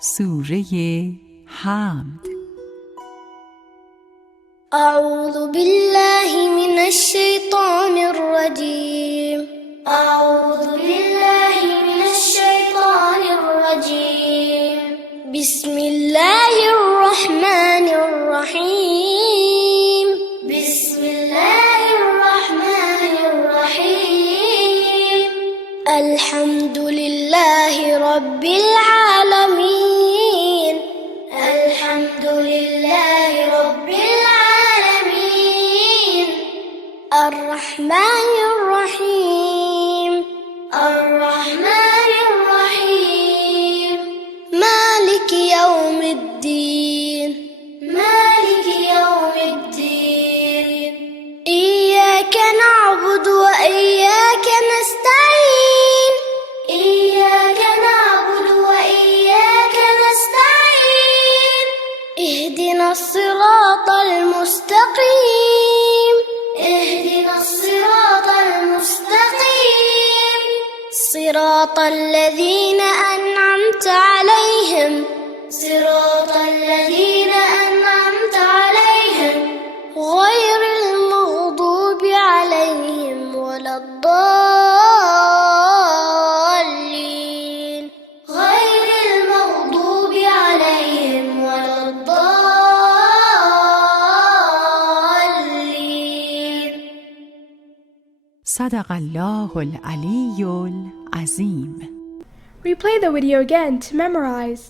سوره حمد. أعوذ بالله من الشيطان الرجيم. أعوذ بالله من الشيطان الرجيم. بسم الله الرحمن الرحيم. بسم الله الرحمن الرحيم. الحمد لله رب العالمين. الحمد لله رب العالمين. الرحمن الرحيم. الرحمن الرحيم. مالك يوم الدين. مالك يوم الدين. إياك نعبد وإياك نستعين. إياك نعبد وإياك نستعين. اهدنا الصراط المستقيم. اهدنا الصراط المستقيم. صراط الذين أنعمت عليهم. صراط الذين أنعمت عليهم غير المغضوب عليهم ولا الضالين. غير المغضوب عليهم ولا الضالين. صدق الله العلی العظیم. Replay the video again to memorize.